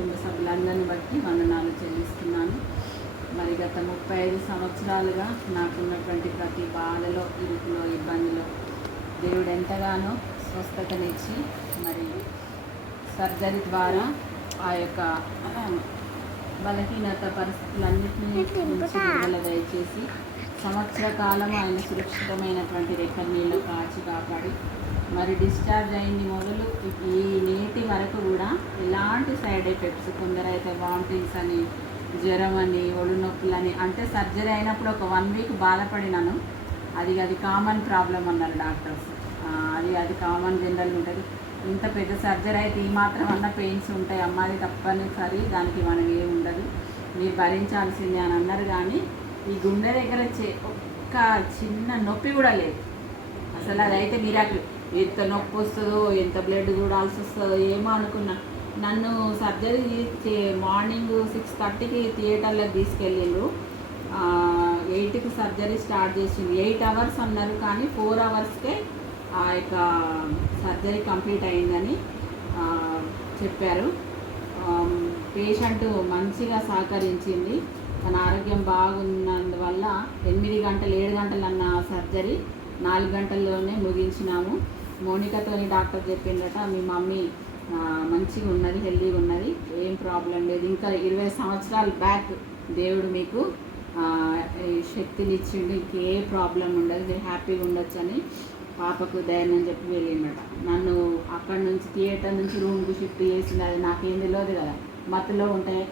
కుటుంబ సభ్యులందరిని బట్టి వందనాలు చెల్లిస్తున్నాను. మరి గత 35 సంవత్సరాలుగా నాకున్నటువంటి ప్రతి బాధలో, ఇరుకులో, ఇబ్బందిలో దేవుడు ఎంతగానో స్వస్థతనిచ్చి మరి సర్జరీ ద్వారా ఆ యొక్క బలహీనత పరిస్థితులన్నింటినీ నుంచి విడుదల దయచేసి సంవత్సర కాలం ఆయన సురక్షితమైనటువంటి రెక్కల నీళ్ళు కాచి కాపాడి మరి డిశ్చార్జ్ అయింది మొదలు ఈ నేటి వరకు కూడా ఎలాంటి సైడ్ ఎఫెక్ట్స్, కొందరైతే వామిటింగ్స్ అని, జ్వరం అని, ఒళ్ళు నొప్పులని, అంటే సర్జరీ అయినప్పుడు ఒక 1 వీక్ బాధపడినాను. అది కామన్ ప్రాబ్లం అన్నారు డాక్టర్స్. అది కామన్ జనరల్ ఉంటుంది. ఇంత పెద్ద సర్జరీ అయితే ఈ మాత్రం అన్న పెయిన్స్ ఉంటాయి అమ్మ, అది తప్పనిసరి, దానికి మనం ఏమి ఉండదు, మీరు భరించాల్సిందే అని అన్నారు. కానీ ఈ గుండె దగ్గర ఒక్క చిన్న నొప్పి కూడా లేదు. అసలు అదైతే మిరాకిల్. ఎంత నొప్పి వస్తుందో, ఎంత బ్లడ్ చూడాల్సి వస్తుందో ఏమో అనుకున్నా. నన్ను సర్జరీ మార్నింగ్ 6:30కి థియేటర్లోకి తీసుకెళ్ళిండ్రు. 8కి సర్జరీ స్టార్ట్ చేసింది. 8 అవర్స్ అన్నారు, కానీ 4 అవర్స్కే ఆ యొక్క సర్జరీ కంప్లీట్ అయిందని చెప్పారు. పేషెంట్ మంచిగా సహకరించింది. తన ఆరోగ్యం బాగున్నందువల్ల 8 గంటలు 7 గంటలు అన్న సర్జరీ 4 గంటల్లోనే ముగించినాము. మోనికతోని డాక్టర్ చెప్పిందట, మీ మమ్మీ మంచిగా ఉన్నది, హెల్దీగా ఉన్నది, ఏం ప్రాబ్లం లేదు, ఇంకా 20 సంవత్సరాల బ్యాక్ దేవుడు మీకు శక్తిని ఇచ్చిండు, ఇంకే ప్రాబ్లం ఉండదు, మీరు హ్యాపీగా ఉండొచ్చు అని పాపకు ధైర్యం చెప్పి వెళ్ళిందట. నన్ను అక్కడి నుంచి థియేటర్ నుంచి రూమ్కి షిఫ్ట్ చేసింది. అది నాకేం తెలియదు కదా, మత్తులో ఉంటాయి.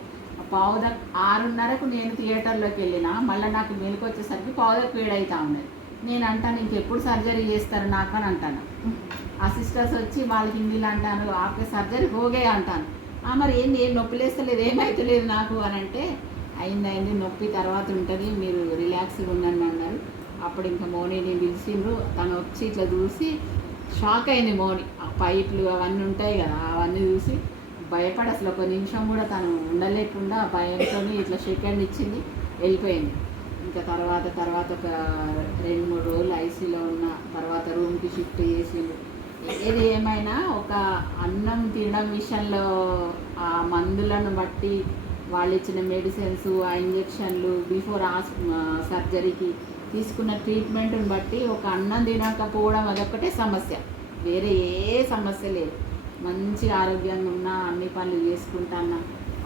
6:30కు నేను థియేటర్లోకి వెళ్ళిన, మళ్ళీ నాకు మెలకు వచ్చేసరికి 7:15 అవుతా ఉన్నది. నేను అంటాను, ఇంకెప్పుడు సర్జరీ చేస్తారు నాకు అని అంటాను. ఆ సిస్టర్స్ వచ్చి వాళ్ళు హిందీలో అంటాను, ఆపే సర్జరీ హోగే అంటాను. మరి ఏం నొప్పి లేస్తలేదు, ఏమైతలేదు నాకు అని అంటే, అయింది నొప్పి తర్వాత ఉంటుంది, మీరు రిలాక్స్గా ఉండండి అన్నారు. అప్పుడు ఇంకా మోనీని పిలిచిండ్రు. తను వచ్చి ఇట్లా చూసి షాక్ అయింది మోని. ఆ పైపులు అవన్నీ ఉంటాయి కదా, అవన్నీ చూసి భయపడి అసలు ఒక నిమిషం కూడా తను ఉండలేకుండా భయంతో ఇట్లా షేక్ హ్యాండ్ ఇచ్చింది, వెళ్ళిపోయింది. ఇంకా తర్వాత ఒక 2-3 రోజులు ఐసీలో ఉన్న తర్వాత రూమ్కి షిఫ్ట్ చేసిండు. ఏది ఏమైనా ఒక అన్నం తినడం విషయంలో ఆ మందులను బట్టి, వాళ్ళు ఇచ్చిన మెడిసిన్స్, ఆ ఇంజెక్షన్లు, బిఫోర్ సర్జరీకి తీసుకున్న ట్రీట్మెంట్ని బట్టి ఒక అన్నం తినకపోవడం అదొక్కటే సమస్య, వేరే ఏ సమస్య లేదు. మంచి ఆరోగ్యంగా ఉన్నా, అన్ని పనులు చేసుకుంటాను.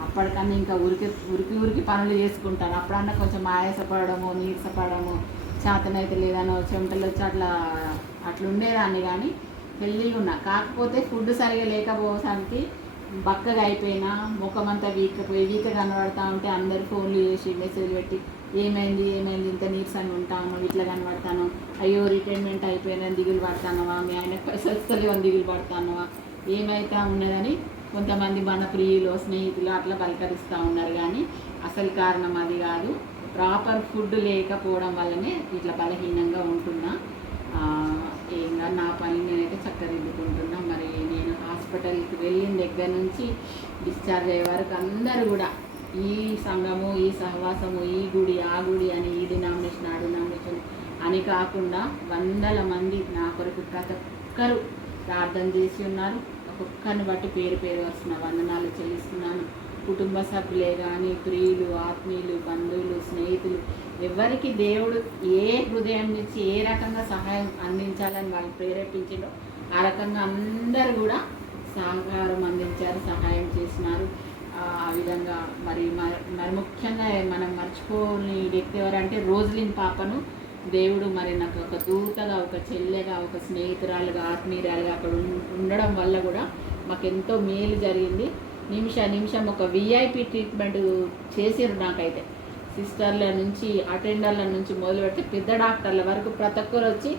అప్పటికన్నా ఇంకా ఉరికి పనులు చేసుకుంటాను. అప్పుడన్నా కొంచెం ఆయాసపడము, నీరసపడము, చేతనైతే లేదనో, చెమటలు వచ్చి అట్లా ఉండేదాన్ని. కానీ హెల్దీగా ఉన్నా. కాకపోతే ఫుడ్ సరిగా లేకపోవడానికి బక్కగా అయిపోయినా, ముఖమంతా వీక్ కనబడతా ఉంటే అందరు ఫోన్లు చేసి మెసేజ్లు పెట్టి, ఏమైంది ఇంత నీరసంగా ఉంటాను, ఇట్లా కనబడతాను, అయ్యో రిటైర్మెంట్ అయిపోయినా దిగులు పడతానవా, మీ ఆయన పైసలు దిగులు పడతానవా, ఏమైతే ఉన్నదని కొంతమంది మన ప్రియులు, స్నేహితులు అట్లా పలకరిస్తూ ఉన్నారు. కానీ అసలు కారణం అది కాదు, ప్రాపర్ ఫుడ్ లేకపోవడం వల్లనే ఇట్లా బలహీనంగా ఉంటున్నా. ఏంగా నా పని నేనైతే చక్కదిద్దుకుంటున్నా. మరి నేను హాస్పిటల్కి వెళ్ళిన దగ్గర నుంచి డిశ్చార్జ్ అయ్యే వరకు అందరూ కూడా ఈ సంఘము, ఈ సహవాసము, ఈ గుడి, ఆ గుడి అని, ఈ డినామినేషన్, ఆ డినామినేషన్ అని కాకుండా వందల మంది నా కొరకు ప్రతి ఒక్కరు ప్రార్థన చేసి ఉన్నారు. ఒక్కొక్కరిని బట్టి పేరు వస్తున్న వందనాలు చెల్లిస్తున్నాను. కుటుంబ సభ్యులే కానీ, ప్రియులు, ఆత్మీయులు, బంధువులు, స్నేహితులు, ఎవరికి దేవుడు ఏ హృదయం నుంచి ఏ రకంగా సహాయం అందించాలని వాళ్ళు ప్రేరేపించారో ఆ రకంగా అందరూ కూడా సహకారం అందించారు, సహాయం చేసినారు. ఆ విధంగా మరి ముఖ్యంగా మనం మర్చిపోని వ్యక్తి ఎవరంటే రోజ్లిన్ పాపను దేవుడు మరి నాకు ఒక దూతగా, ఒక చెల్లెగా, ఒక స్నేహితురాలుగా, ఆత్మీయురాలుగా అక్కడ ఉండడం వల్ల కూడా మాకు ఎంతో మేలు జరిగింది. నిమిషం ఒక విఐపి ట్రీట్మెంట్ చేసారు. నాకైతే సిస్టర్ల నుంచి, అటెండర్ల నుంచి మొదలు పెడితే పెద్ద డాక్టర్ల వరకు ప్రతి ఒక్కరు వచ్చి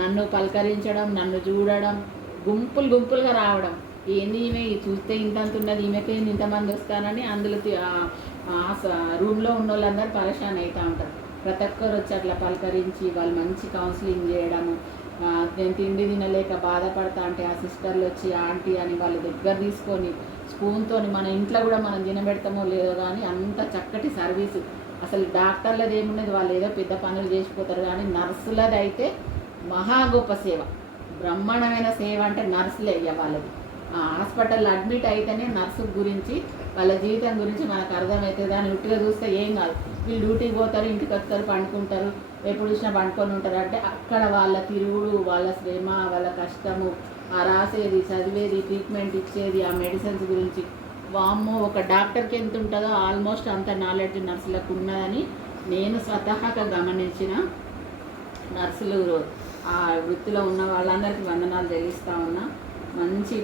నన్ను పలకరించడం, నన్ను చూడడం, గుంపులుగా రావడం. ఏంది ఈమె చూస్తే ఇంతంత ఉన్నది, ఈమెకి ఇంతమంది వస్తానని అందులో రూమ్లో ఉన్న వాళ్ళందరూ పరేషాన్ అవుతూ ఉంటారు. ప్రతి ఒక్కరు వచ్చి అట్లా పలకరించి వాళ్ళు మంచి కౌన్సిలింగ్ చేయడము. నేను తిండి తినలేక బాధపడతా అంటే ఆ సిస్టర్లు వచ్చి ఆంటీ అని వాళ్ళు దగ్గర తీసుకొని స్పూన్తో, మన ఇంట్లో కూడా మనం తినబెడతామో లేదో కానీ అంత చక్కటి సర్వీసు. అసలు డాక్టర్లది ఏమున్నది, వాళ్ళు ఏదో పెద్ద పనులు చేసిపోతారు. కానీ నర్సులది అయితే మహా గొప్ప సేవ, బ్రహ్మాండమైన సేవ అంటే నర్సులే వాళ్ళది. హాస్పిటల్లో అడ్మిట్ అయితేనే నర్సు గురించి వాళ్ళ జీవితం గురించి మనకు అర్థమవుతుంది. దాన్ని ఉట్టిగా చూస్తే ఏం కాదు, వీళ్ళు డ్యూటీకి పోతారు, ఇంటికి వస్తారు, పండుకుంటారు, ఎప్పుడు చూసినా పండుకొని ఉంటారు. అంటే అక్కడ వాళ్ళ తిరుగుడు, వాళ్ళ శ్రమ, వాళ్ళ కష్టము, ఆ రాసేది, చదివేది, ట్రీట్మెంట్ ఇచ్చేది, ఆ మెడిసిన్స్ గురించి వామ్మో ఒక డాక్టర్కి ఎంత ఉంటుందో ఆల్మోస్ట్ అంత నాలెడ్జ్ నర్సులకు ఉన్నదని నేను స్వతహాగా గమనించిన. నర్సులు ఆ వృత్తిలో ఉన్న వాళ్ళందరికీ వందనాలు చెల్లిస్తూ ఉన్నా. మంచి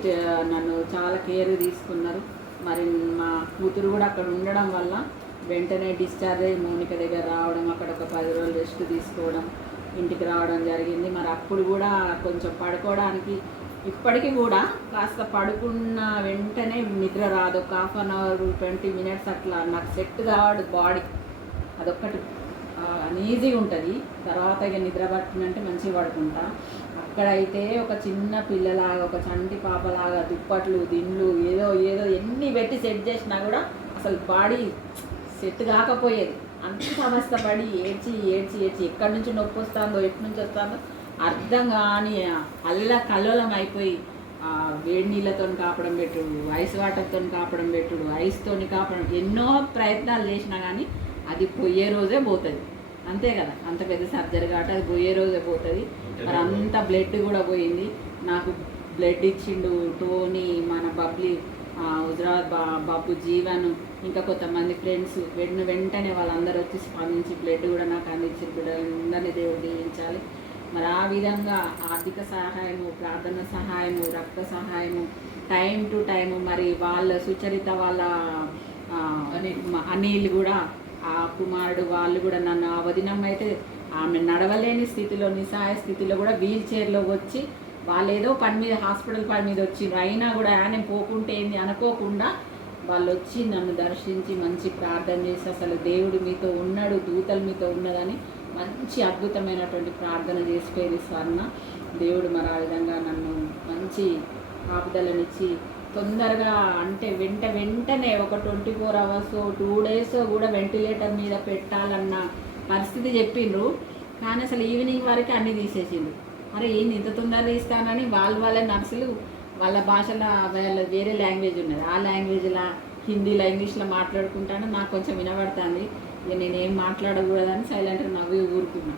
నన్ను చాలా కేర్ తీసుకున్నారు. మరి మా కూతురు కూడా అక్కడ ఉండడం వల్ల వెంటనే డిశ్చార్జ్ అయ్యి మౌనిక దగ్గర రావడం, అక్కడ ఒక 10 రోజులు రెస్ట్ తీసుకోవడం, ఇంటికి రావడం జరిగింది. మరి అప్పుడు కూడా కొంచెం పడుకోవడానికి ఇప్పటికీ కూడా కాస్త పడుకున్న వెంటనే నిద్ర రాదు. ఒక 1/2 అవర్ 20 మినిట్స్ అట్లా నాకు సెట్ కావడు బాడీ, అదొక్కటి అన్ఈజీగా ఉంటుంది. తర్వాత ఇక నిద్ర పట్టినంటే మంచిగా పడుకుంటా. అక్కడైతే ఒక చిన్న పిల్లలాగా, ఒక చంటి పాపలాగా దుప్పట్లు, దిండ్లు, ఏదో ఏదో ఎన్ని పెట్టి సెట్ చేసినా కూడా అసలు బాడీ సెట్ కాకపోయేది. అంత సమస్యపడి ఏడ్చి ఏడ్చి ఏడ్చి ఎక్కడి నుంచి నొప్పి వస్తుందో, ఎక్కడి నుంచి వస్తుందో అర్థం కాని కల్లోలం అయిపోయి వేడి నీళ్ళతో కాపడం పెట్టుడు, ఐస్ వాటర్తో కాపడం పెట్టుడు, ఐస్తోని కాపడం, ఎన్నో ప్రయత్నాలు చేసినా కానీ అది పోయే రోజే పోతుంది. అంతే కదా, అంత పెద్ద సర్జరీ కాబట్టి అది పోయే రోజే పోతుంది. మరి అంత బ్లడ్ కూడా పోయింది. నాకు బ్లడ్ ఇచ్చిండు టోనీ, మన బబ్లీ, హుజరాబాద్ బాబు, జీవన్, ఇంకా కొంతమంది ఫ్రెండ్స్. వెంటనే వాళ్ళందరూ వచ్చి స్పందించి బ్లడ్ కూడా నాకు అందించి బిడ్డలందరినీ దేవుడు దీవించాలి. మరి ఆ విధంగా ఆర్థిక సహాయము, ప్రార్థన సహాయము, రక్త సహాయము, టైం టు టైము. మరి వాళ్ళ సుచరిత వాళ్ళ అనిల్ కూడా, ఆ కుమారుడు వాళ్ళు కూడా నన్ను, ఆ వదినమ్మ అయితే ఆమె నడవలేని స్థితిలో, నిస్సహాయ స్థితిలో కూడా వీల్ చైర్లో వచ్చి, వాళ్ళు ఏదో పని మీద, హాస్పిటల్ పని మీద వచ్చిండ్రు, అయినా కూడా నేను పోకుంటే ఏంది అనుకోకుండా వాళ్ళు వచ్చి నన్ను దర్శించి మంచి ప్రార్థన చేసి, అసలు దేవుడు మీతో ఉన్నాడు, దూతలు మీతో ఉన్నదని మంచి అద్భుతమైనటువంటి ప్రార్థన చేసిపోయింది స్వర్ణ. దేవుడు మరి ఆ విధంగా నన్ను మంచి కాపుదలనిచ్చి తొందరగా, అంటే వెంటనే ఒక 24 అవర్స్ 2 డేస్ కూడా వెంటిలేటర్ మీద పెట్టాలన్న పరిస్థితి చెప్పిండ్రు. కానీ అసలు ఈవినింగ్ వరకు అన్నీ తీసేసిండ్రు. అరే ఏంది ఇంత తొందరగా ఇస్తానని వాళ్ళ నర్సులు వాళ్ళ భాషలో, వాళ్ళ వేరే లాంగ్వేజ్ ఉన్నది, ఆ లాంగ్వేజ్లో, హిందీలో, ఇంగ్లీష్లో మాట్లాడుకుంటాను. నాకు కొంచెం వినబడుతుంది. ఇక నేనేం మాట్లాడకూడదని సైలెంట్గా నవ్వి ఊరుకున్నా.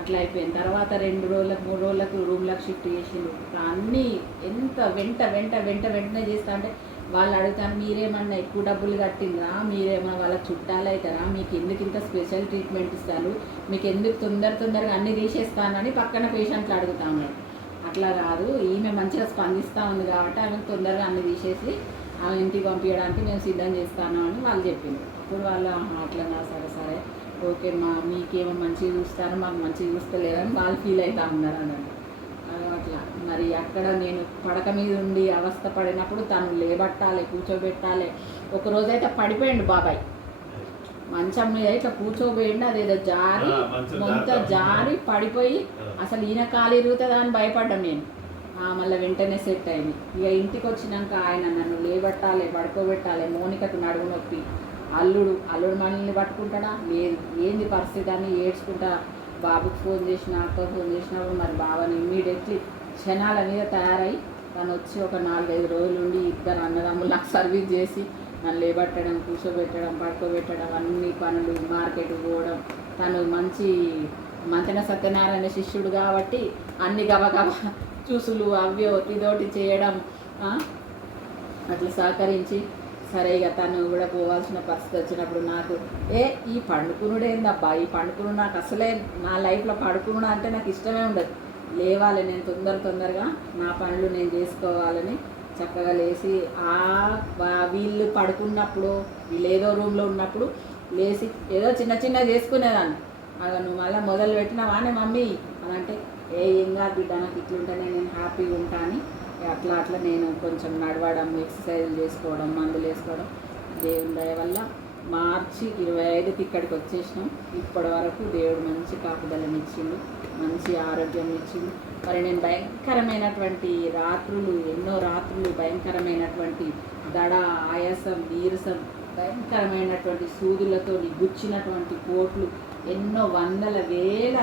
అట్లా అయిపోయింది. తర్వాత 2 రోజులకు 3 రోజులకు రూమ్లకు షిఫ్ట్ చేసిండు. అన్నీ ఎంత వెంటనే చేస్తా అంటే వాళ్ళు అడుగుతాను, మీరేమన్నా ఎక్కువ డబ్బులు కట్టిండ్రా, మీరేమన్నా వాళ్ళ చుట్టాలు అవుతారా, మీకు ఎందుకు ఇంత స్పెషల్ ట్రీట్మెంట్ ఇస్తారు, మీకు ఎందుకు తొందరగా అన్నీ తీసేస్తానని పక్కన పేషెంట్లు అడుగుతా ఉన్నారు. అట్లా కాదు, ఈమె మంచిగా స్పందిస్తూ ఉంది కాబట్టి ఆమెకు తొందరగా అన్నీ తీసేసి ఆమె ఇంటికి పంపించడానికి మేము సిద్ధం చేస్తాను అని వాళ్ళు చెప్పింది. అప్పుడు వాళ్ళు అట్లనా, సరే ఓకే మీకేమో మంచిగా చూస్తారు, మాకు మంచిగా చూస్తలేదని వాళ్ళు ఫీల్ అవుతూ ఉన్నారు అన్నట్టు. అట్లా మరి అక్కడ నేను పడక మీద ఉండి అవస్థ పడినప్పుడు తను లేబట్టాలి, కూర్చోబెట్టాలి. ఒకరోజైతే పడిపోయిండు బాబాయ్, మంచం మీద ఇట్లా కూర్చోబోయిండు, అదేదో జారి మొంత జారి పడిపోయి అసలు ఈయన కాలు ఇరుగుతుందా అని భయపడ్డాం నేను. మళ్ళీ వెంటనే సెట్ అయింది. ఇక ఇంటికి వచ్చినాక ఆయన నన్ను లేబట్టాలి, పడుకోబెట్టాలి. మౌనికకు నడుము నొప్పి, అల్లుడు మనల్ని పట్టుకుంటాడా, లేదు ఏంది పరిస్థితి అని ఏడ్చుకుంటా బాబుకి ఫోన్ చేసిన, అక్క ఫోన్ చేసినప్పుడు మరి బాబాని ఇమ్మీడియట్లీ క్షణాల మీద తయారై తను వచ్చి ఒక 4-5 రోజులు ఉండి 2 అన్నదమ్ములు నాకు సర్వీస్ చేసి నన్ను లేబట్టడం, కూర్చోబెట్టడం, పడుకోబెట్టడం, అన్ని పనులు, మార్కెట్కి పోవడం. తను మంచి మంతెన సత్యనారాయణ శిష్యుడు కాబట్టి అన్ని గబగబా చూసులు అవ్యో ఇదోటి చేయడం అట్లా సహకరించి, సరే ఇక తను కూడా పోవాల్సిన పరిస్థితి వచ్చినప్పుడు నాకు ఈ పండుకునుడేందబ్బా, ఈ పండుకును నాకు అసలే నా లైఫ్లో పడుకునుడు అంటే నాకు ఇష్టమే ఉండదు. లేవాలి, నేను తొందరగా నా పనులు నేను చేసుకోవాలని చక్కగా లేచి వీళ్ళు పడుకున్నప్పుడు, వీళ్ళు ఏదో రూమ్లో ఉన్నప్పుడు లేచి ఏదో చిన్న చేసుకునేదాన్ని. అలా నువ్వు మళ్ళీ మొదలు పెట్టినావానే మమ్మీ అని అంటే, ఏం కాదు బిడ్డ, నాకు ఇట్లుంటేనే నేను హ్యాపీగా ఉంటాను. అట్లా నేను కొంచెం నడవడం, ఎక్సర్సైజులు చేసుకోవడం, మందులు వేసుకోవడం. దేవుని దయ వల్ల మార్చి 25కి ఇక్కడికి వచ్చేసినాం. ఇప్పటి వరకు దేవుడు మంచి కాపుదలను ఇచ్చిండు, మంచి ఆరోగ్యం ఇచ్చిండు. మరి నేను భయంకరమైనటువంటి రాత్రులు, ఎన్నో రాత్రులు భయంకరమైనటువంటి దడ, ఆయాసం, నీరసం, భయంకరమైనటువంటి సూదులతో గుచ్చినటువంటి పోట్లు, ఎన్నో వందల వేల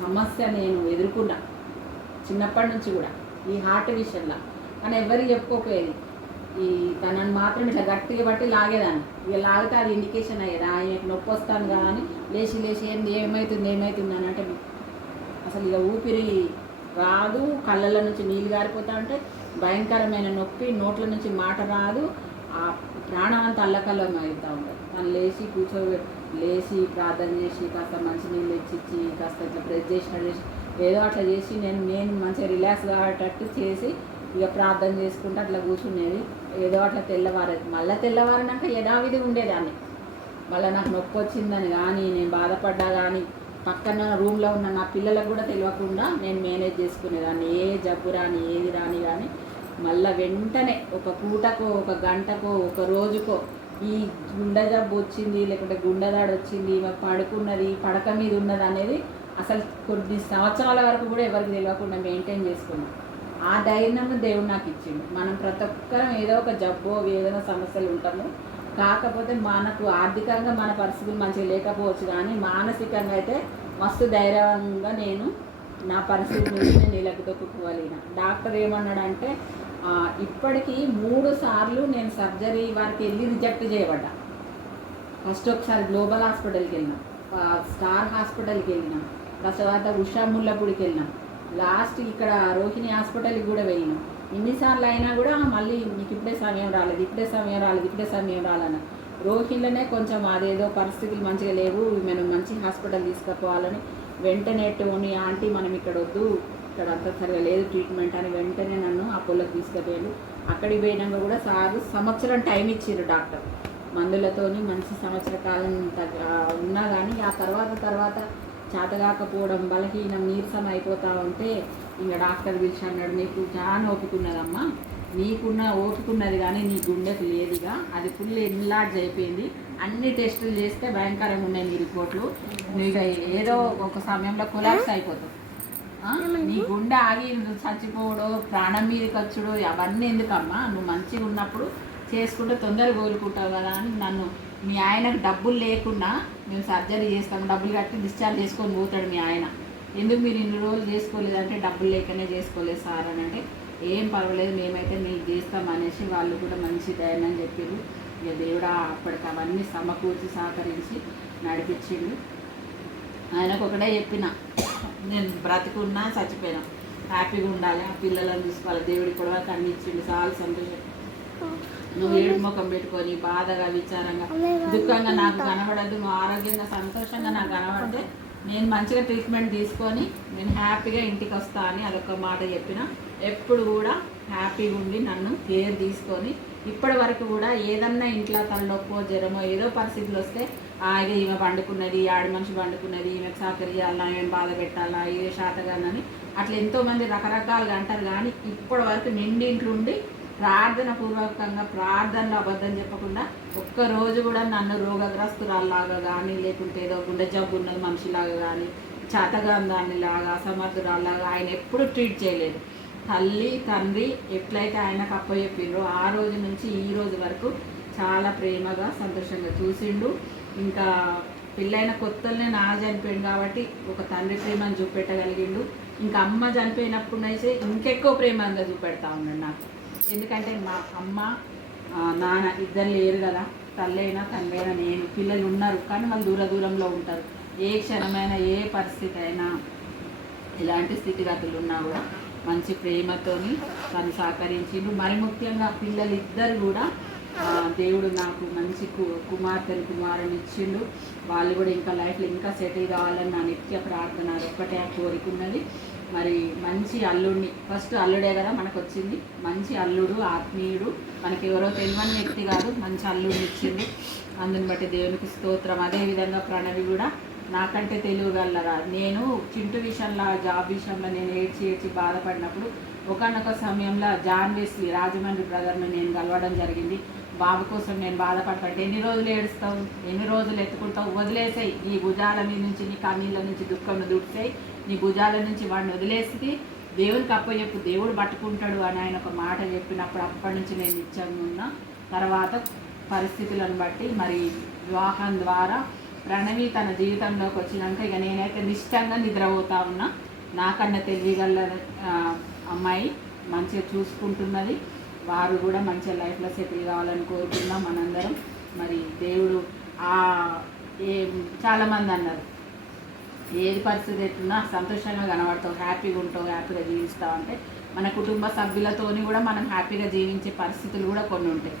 సమస్య నేను ఎదుర్కొన్నా చిన్నప్పటి నుంచి కూడా. ఈ హార్ట్ విషయంలో కానీ ఎవరికి చెప్పుకోపోయేది. ఈ తనని మాత్రం ఇట్లా గట్టిగా బట్టి లాగేదాన్ని. ఇక లాగితే అది ఇండికేషన్ అయ్యేది ఆయనకు నొప్పి వస్తాను కదా అని లేచి ఏమవుతుంది అని అంటే అసలు ఇక ఊపిరి రాదు, కళ్ళల్లో నుంచి నీళ్ళు గారిపోతా ఉంటే భయంకరమైన నొప్పి, నోట్ల నుంచి మాట రాదు, ఆ ప్రాణం అంతా అల్లకల్లం అవుతూ ఉంటుంది. తను లేచి ప్రార్థన చేసి కాస్త మంచినీళ్ళు ఇచ్చి కాస్త ఇట్లా ప్రెస్ చేసినట్టు చేసి ఏదో అట్లా చేసి నేను మంచిగా రిలాక్స్ కావటట్టు చేసి ఇక ప్రార్థన చేసుకుంటూ అట్లా కూర్చునేది. ఏదో అట్లా తెల్లవారేది. మళ్ళీ తెల్లవారినాక యథావిధి ఉండేదాన్ని. మళ్ళీ నాకు నొప్పి వచ్చిందని కానీ నేను బాధపడ్డా కానీ పక్కన రూమ్లో ఉన్న నా పిల్లలకు కూడా తెలియకుండా నేను మేనేజ్ చేసుకునేదాన్ని. ఏ జబ్బు రాని ఏది రాని కానీ మళ్ళీ వెంటనే ఒక పూటకో ఒక గంటకో ఒక రోజుకో ఈ గుండె జబ్బు వచ్చింది లేకుంటే గుండెదాడి వచ్చింది పడుకున్నది పడక మీద ఉన్నది అనేది అసలు కొన్ని సంవత్సరాల వరకు కూడా ఎవరికి తెలియకుండా మెయింటైన్ చేసుకున్నాం. ఆ ధైర్యం దేవుడు నాకు ఇచ్చిండు. మనం ప్రతి ఒక్కరం ఏదో ఒక జబ్బో వేదన సమస్యలు ఉంటాము. కాకపోతే మనకు ఆర్థికంగా మన పరిస్థితులు మంచిగా లేకపోవచ్చు కానీ మానసికంగా అయితే మస్తు ధైర్యంగా నేను నా పరిస్థితి నుంచి నేను నిలదొక్కుకోగలిగిన. డాక్టర్ ఏమన్నాడంటే ఇప్పటికీ 3 సార్లు నేను సర్జరీ వారికి వెళ్ళి రిజెక్ట్ చేయబడ్డా. ఫస్ట్ ఒకసారి గ్లోబల్ హాస్పిటల్కి వెళ్ళినాం, స్టార్ హాస్పిటల్కి వెళ్ళినాం, తర్వాత ఉషా ముల్లపూడికి వెళ్ళినాం, లాస్ట్ ఇక్కడ రోహిణి హాస్పిటల్కి కూడా వెళ్ళినాం. ఇన్నిసార్లు అయినా కూడా మళ్ళీ నీకు ఇప్పుడే సమయం రాలేదన్న రోహిణిలోనే కొంచెం అదేదో పరిస్థితులు మంచిగా లేవు, మనం మంచి హాస్పిటల్ తీసుకుపోవాలని వెంటనే టోని ఆంటీ మనం ఇక్కడ వద్దు, ఇక్కడ అంతా సరిగా లేదు ట్రీట్మెంట్ అని వెంటనే నన్ను అపోలోకి తీసుకుపోయాడు. అక్కడికి పోయినాక కూడా సంవత్సరం టైం ఇచ్చారు డాక్టర్. మందులతోని మంచి సంవత్సర కాలం ఉన్నా కానీ ఆ తర్వాత చేతగాకపోవడం బలహీనం నీరసం అయిపోతూ ఉంటే ఇంకా డాక్టర్ పిలిచి అన్నాడు, నీకు చాలా ఓపికన్నదమ్మా, నీకున్న ఓపికన్నది కానీ నీ గుండెకు లేదుగా, అది ఫుల్ ఎన్లార్జ్ అయిపోయింది, అన్ని టెస్టులు చేస్తే భయంకరంగా ఉన్నాయి నీ రిపోర్ట్లు, నీకు ఏదో ఒక సమయంలో కొలాప్స్ అయిపోతుంది, నీ గుండె ఆగి నువ్వు చచ్చిపోవడం ప్రాణం మీదకి వచ్చుడు అవన్నీ ఎందుకమ్మా, నువ్వు మంచిగా ఉన్నప్పుడు చేసుకుంటే తొందరగా కోలుకుంటావు కదా అని నన్ను మీ ఆయనకు డబ్బులు లేకుండా మేము సర్జరీ చేస్తాము, డబ్బులు కట్టి డిశ్చార్జ్ చేసుకొని పోతాడు మీ ఆయన, ఎందుకు మీరు ఇన్ని రోజులు చేసుకోలేదంటే డబ్బులు లేకనే చేసుకోలేదు సార్ అని అంటే ఏం పర్వాలేదు మేమైతే మీకు చేస్తాం అనేసి వాళ్ళు కూడా మంచి ధైర్యం చెప్పారు. ఇక దేవుడా అప్పటికి అవన్నీ సమకూర్చి సహకరించి నడిపించిండు. ఆయనకు ఒకటే చెప్పిన, నేను బ్రతికున్నా చచ్చిపోయినా హ్యాపీగా ఉండాలి, ఆ పిల్లలను చూసుకోవాలి, దేవుడి కూడా అన్ని ఇచ్చిండు, చాలా సంతోషం. నువ్వు ఏడు ముఖం పెట్టుకొని బాధగా విచారంగా దుఃఖంగా నాకు కనబడద్దు, నువ్వు ఆరోగ్యంగా సంతోషంగా నాకు కనబడితే నేను మంచిగా ట్రీట్మెంట్ తీసుకొని నేను హ్యాపీగా ఇంటికి వస్తా అని అదొక మాట చెప్పిన. ఎప్పుడు కూడా హ్యాపీగా ఉండి నన్ను కేర్ తీసుకొని ఇప్పటి వరకు కూడా ఏదన్నా ఇంట్లో తలనొప్పో జ్వరమో ఏదో పరిస్థితులు వస్తే ఇక ఈమె పండుకున్నది, ఆడి మనిషి పండుకున్నది, ఈమెకు సహకరియాలా, ఏం బాధ పెట్టాలా, ఏ శాతగానని అట్లా ఎంతోమంది రకరకాలుగా అంటారు. కానీ ఇప్పటి వరకు నిండింట్లో ఉండి ప్రార్థన పూర్వకంగా ప్రార్థనలో అబద్ధం చెప్పకుండా ఒక్కరోజు కూడా నన్ను రోగగ్రస్తురాల్లాగా కానీ లేకుంటే ఏదో గుండె జబ్బు ఉన్నది మనిషిలాగా కానీ చేతగాందానిలాగా అసమర్థురాల్లాగా ఆయన ఎప్పుడు ట్రీట్ చేయలేదు. తల్లి తండ్రి ఎట్లయితే ఆయనకు అప్పచెప్పిండ్రో ఆ రోజు నుంచి ఈ రోజు వరకు చాలా ప్రేమగా సంతోషంగా చూసిండు. ఇంకా పెళ్ళైన కొత్తలనే నా చనిపోయింది కాబట్టి ఒక తండ్రి ప్రేమను చూపెట్టగలిగిండు. ఇంకా అమ్మ చనిపోయినప్పుడైతే ఇంకెక్కువ ప్రేమగా చూపెడతా ఉన్నాడు నాకు. ఎందుకంటే మా అమ్మ నాన్న ఇద్దరు లేరు కదా, తల్లి అయినా తండ్రి అయినా నేను, పిల్లలు ఉన్నారు కానీ వాళ్ళు దూరంలో ఉంటారు. ఏ క్షణమైనా ఏ పరిస్థితి అయినా ఎలాంటి స్థితిగతులు ఉన్నా కూడా మంచి ప్రేమతోని తను సహకరించిండు. మరి ముఖ్యంగా పిల్లలిద్దరు కూడా దేవుడు నాకు మంచి కుమారుని ఇచ్చిండు. వాళ్ళు కూడా ఇంకా లైఫ్లో ఇంకా సెటిల్ కావాలని నా నిత్య ప్రార్థన ఒక్కటే కోరికున్నది. మరి మంచి అల్లుడిని, ఫస్ట్ అల్లుడే కదా మనకు వచ్చింది, మంచి అల్లుడు ఆత్మీయుడు, మనకి ఎవరో తెలియని వ్యక్తి కాదు, మంచి అల్లుడిని ఇచ్చింది. అందుని బట్టి దేవునికి స్తోత్రం. అదేవిధంగా ప్రణవి కూడా నాకంటే తెలియగలరా. నేను చింటూ విషయంలో జాబ్ విషయంలో నేను ఏడ్చి బాధపడినప్పుడు ఒకనొక సమయంలో జాన్ వెస్లీ రాజమండ్రి బ్రదర్ని నేను కలవడం జరిగింది. బాబు కోసం నేను బాధపడతాను, ఎన్ని రోజులు ఏడుస్తావు, ఎన్ని రోజులు ఎత్తుకుంటావు, వదిలేసాయి ఈ భుజాల మీద నుంచి, నీ కన్నీళ్ళ నుంచి దుఃఖంను దుడిసాయి, నీ భుజాల నుంచి వాడిని వదిలేసి దేవునికి అప్పచెప్పు, దేవుడు పట్టుకుంటాడు అని ఆయన ఒక మాట చెప్పినప్పుడు అప్పటి నుంచి నేను నిత్యంగా ఉన్నా. తర్వాత పరిస్థితులను బట్టి మరి వివాహం ద్వారా ప్రణవి తన జీవితంలోకి వచ్చినాక ఇక నేనైతే నిష్టంగా నిద్రపోతా ఉన్నా. నాకన్నా తెలియగల అమ్మాయి మంచిగా చూసుకుంటున్నది. వారు కూడా మంచిగా లైఫ్లో సెటిల్ కావాలని కోరుకుందాం మనందరం. మరి దేవుడు ఏ చాలామంది అన్నారు, ఏది పరిస్థితి ఎట్లున్నా సంతోషంగా కనబడతావు, హ్యాపీగా ఉంటావు, హ్యాపీగా జీవిస్తావు అంటే మన కుటుంబ సభ్యులతోని కూడా మనం హ్యాపీగా జీవించే పరిస్థితులు కూడా కొన్ని ఉంటాయి.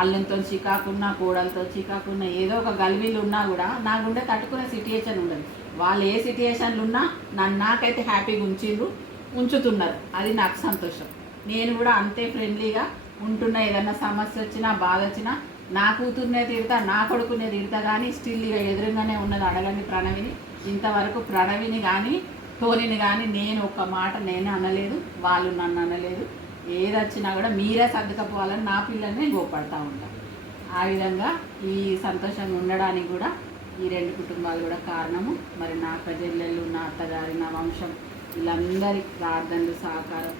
అల్లంతో చికాకున్నా, కోడలతో చికాకున్నా, ఏదో ఒక గలిబీలు ఉన్నా కూడా నా గుండె తట్టుకునే సిట్యుయేషన్ ఉండదు. వాళ్ళు ఏ సిట్యుయేషన్లు ఉన్నా నాకైతే హ్యాపీగా ఉంచుతున్నారు. అది నాకు సంతోషం. నేను కూడా అంతే ఫ్రెండ్లీగా ఉంటున్నా. ఏదన్నా సమస్య వచ్చినా, బాధ వచ్చినా నా కూతుర్నే తిడతా, నా కొడుకునే తిడతా, కానీ స్టిల్ ఇక ఎదురుగానే ఉన్నది. అడగండి ప్రణవిని, ఇంతవరకు ప్రణవిని కానీ టోనీని కానీ నేను ఒక్క మాట నేను అనలేదు, వాళ్ళు నన్ను అనలేదు. ఏది వచ్చినా కూడా మీరే సర్దుకపోవాలని నా పిల్లల్ని గోపడతా ఉంటాను. ఆ విధంగా ఈ సంతోషంగా ఉండడానికి కూడా ఈ 2 కుటుంబాలు కూడా కారణము. మరి నా ప్రజలు, నా అత్తగారి, నా వంశం, వీళ్ళందరి ప్రార్థనలు, సహకారం,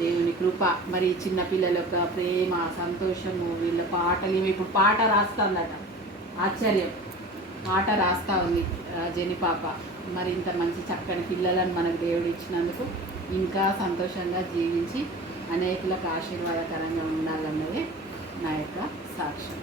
దేవుని కృప, మరి చిన్నపిల్లల యొక్క ప్రేమ, సంతోషము, వీళ్ళ పాటలు. ఇప్పుడు పాట రాస్తుందట, ఆశ్చర్యం, పాట రాస్తూ ఉంది జని పాప. మరి ఇంత మంచి చక్కని పిల్లలను మనకు దేవుడు ఇచ్చినందుకు ఇంకా సంతోషంగా జీవించి అనేకులకు ఆశీర్వాదకరంగా ఉండాలన్నదే నా యొక్క సాక్ష్యం.